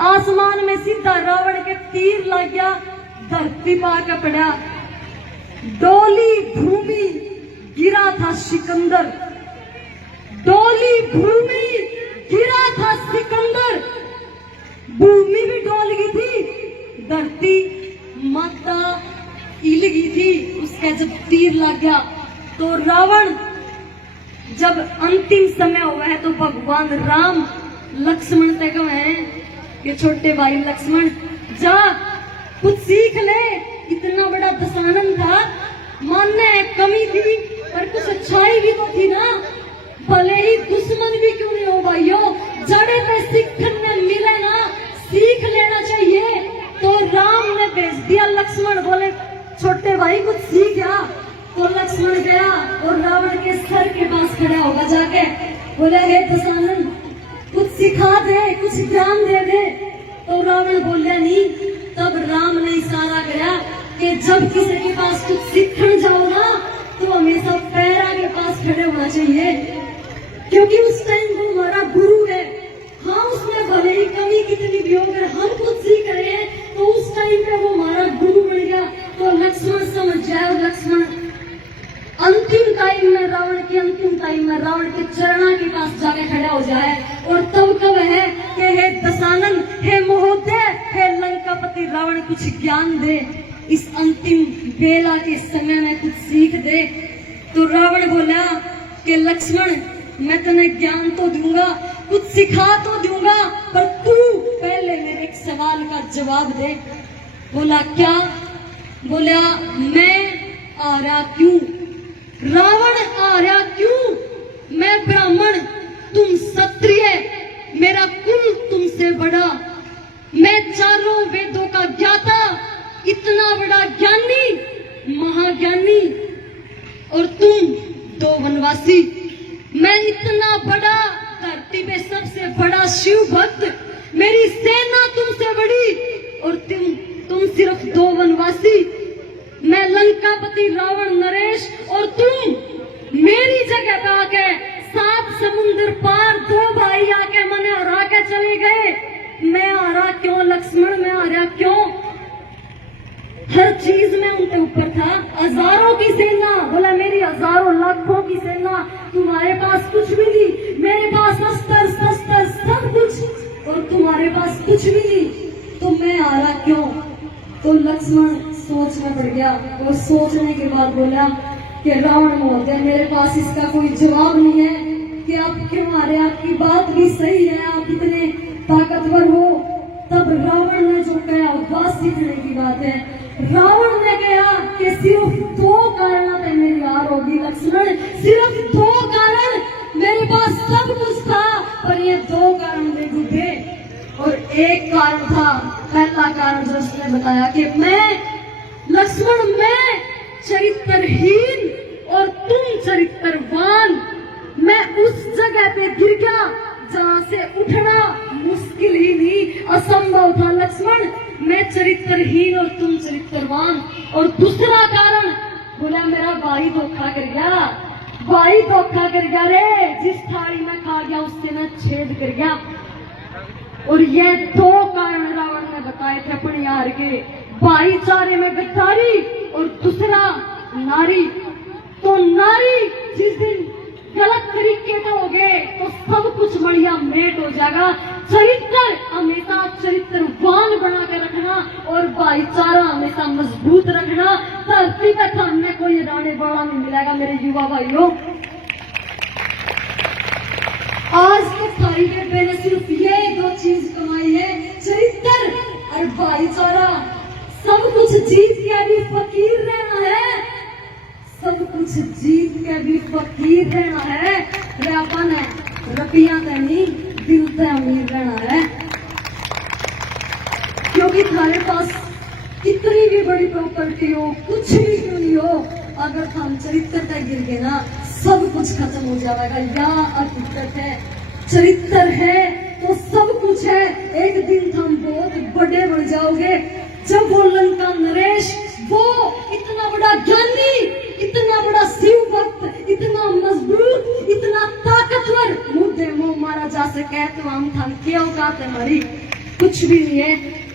आसमान में सीधा रावण के तीर लग गया, धरती पाकर पड़ा। डोली भूमि गिरा था सिकंदर, डोली भूमि गिरा था सिकंदर। भूमि भी डोल गई थी, धरती माता हिल गई थी उसका जब तीर लग गया। तो रावण जब अंतिम समय हुआ है तो भगवान राम लक्ष्मण से कहे कि छोटे भाई लक्ष्मण जा कुछ सीख ले, इतना बड़ा दशानन था, मानने कमी थी पर कुछ अच्छाई भी तो थी ना, भले ही दुश्मन भी क्यों नहीं हो भाइयों, जड़े पे सीखने मिले ना, सीख लेना चाहिए। तो राम ने भेज दिया, लक्ष्मण बोले छोटे भाई कुछ सीख आ। तो लक्ष्मण गया और रावण के सर के पास खड़ा होगा जाके, बोले हे दशानन कुछ सिखा दे, कुछ ज्ञान दे दे। तो रावण बोले नहीं। तब राम ने इशारा किया कि जब किसी के पास कुछ सीखने जाओ ना तो हमेशा पैरा के पास खड़े होना चाहिए, क्योंकि उस टाइम वो हमारा गुरु है। हाँ उसमें भले ही कमी कितनी भी हो, अगर हम कुछ सीख रहे हैं तो उस टाइम पे वो हमारा गुरु बन गया। तो लक्ष्मण समझ जाए, लक्ष्मण अंतिम टाइम में रावण के अंतिम टाइम में रावण के चरणों के पास जाके खड़ा हो जाए। और तब कब है कि हे दशानन, हे महोदय, हे लंकापति रावण कुछ ज्ञान दे, इस अंतिम बेला के समय में कुछ सीख दे। तो रावण बोला कि लक्ष्मण मैं तुम्हें ज्ञान तो दूंगा, कुछ सिखा तो दूंगा, पर तू पहले मेरे एक सवाल का जवाब दे। बोला क्या? बोला मैं आ रहा क्यों? रावण आ रहा क्यों? मैं ब्राह्मण, तुम क्षत्रिय, मेरा कुल तुमसे बड़ा, मैं चारों वेदों का ज्ञाता, इतना बड़ा ज्ञानी, महाज्ञानी, और तुम दो वनवासी। मैं इतना बड़ा, धरती पे सबसे बड़ा शिव भक्त, मेरी सेना तुमसे बड़ी, और तुम सिर्फ दो वनवासी। मैं लंकापति रावण नरेश, और तुम मेरी जगह पे आके 7 समुद्र पार 2 भाई आके मने हरा के चले गए। मैं हरा क्यों लक्ष्मण, मैं हरा क्यों? हर चीज में उनके ऊपर था, हजारों की सेना। बोला मेरी हजारों लाखों की सेना, तुम्हारे पास कुछ भी नहीं, मेरे पास अस्त्र शस्त्र सब कुछ, और तुम्हारे पास कुछ भी नहीं, तो मैं हारा क्यों? तो लक्ष्मण सोच में पड़ गया, और सोचने के बाद बोला कि रावण महोदय मेरे पास इसका कोई जवाब नहीं है कि आप क्यों हारे, आपकी बात भी सही है, आप इतने ताकतवर हो। तब रावण ने जो कहा बात सीखने की बात है। रावण ने कहा कि सिर्फ 2 कारण थे मेरी हार होगी लक्ष्मण, सिर्फ 2 कारण, मेरे पास सब कुछ था पर ये 2 कारण में डूबे। और एक कारण था, पहला कारण जो उसने बताया कि मैं लक्ष्मण, मैं चरित्रहीन और तुम चरित्रवान, मैं उस जगह पे गिर गया जहाँ से उठना मुश्किल ही नहीं, असंभव था लक्ष्मण, मैं चरित्रहीन और तुम चरित्रवान। और दूसरा कारण बोला मेरा भाई धोखा कर गया, भाई धोखा कर गया रे, जिस थाली में खा गया उससे मैं छेद कर गया। और ये 2 कारण रावण ने बताए थे अपनी हार के, भाईचारे में गद्दारी और दूसरा नारी। तो नारी जिस दिन गलत तरीके से हो गए तो सब कुछ बढ़िया मेट हो जाएगा। चरित्र हमेशा चरित्रवान बना के रखना और भाईचारा हमेशा मजबूत रखना। धरती का सामने कोई राणे बड़ा नहीं मिलेगा मेरे युवा भाइयों। आज के थारी के ने सिर्फ ये 2 चीज कमाई है, चरित्र और भाईचारा। सब कुछ जीत के भी फकीर रहना है, सब कुछ जीत के भी फकीर रहना है। अपन है रुपया तो नहीं, दिल से अमीर रहना है। क्योंकि तुम्हारे पास कितनी भी बड़ी प्रॉपर्टी हो, कुछ भी क्यों नहीं हो, अगर हम चरित्र तक गिर गए ना सब कुछ खत्म हो जाएगा। यहाँ हकीकत है, चरित्र है तो सब कुछ है। एक दिन तुम बहुत बड़े बन जाओगे। जब वो लंका नरेश, वो इतना बड़ा ज्ञानी, इतना बड़ा शिव भक्त, इतना मजबूत, इतना ताकतवर, मुद्दे मुंह मारा जा सके तो हम थम के औकात हमारी। कुछ भी नहीं है।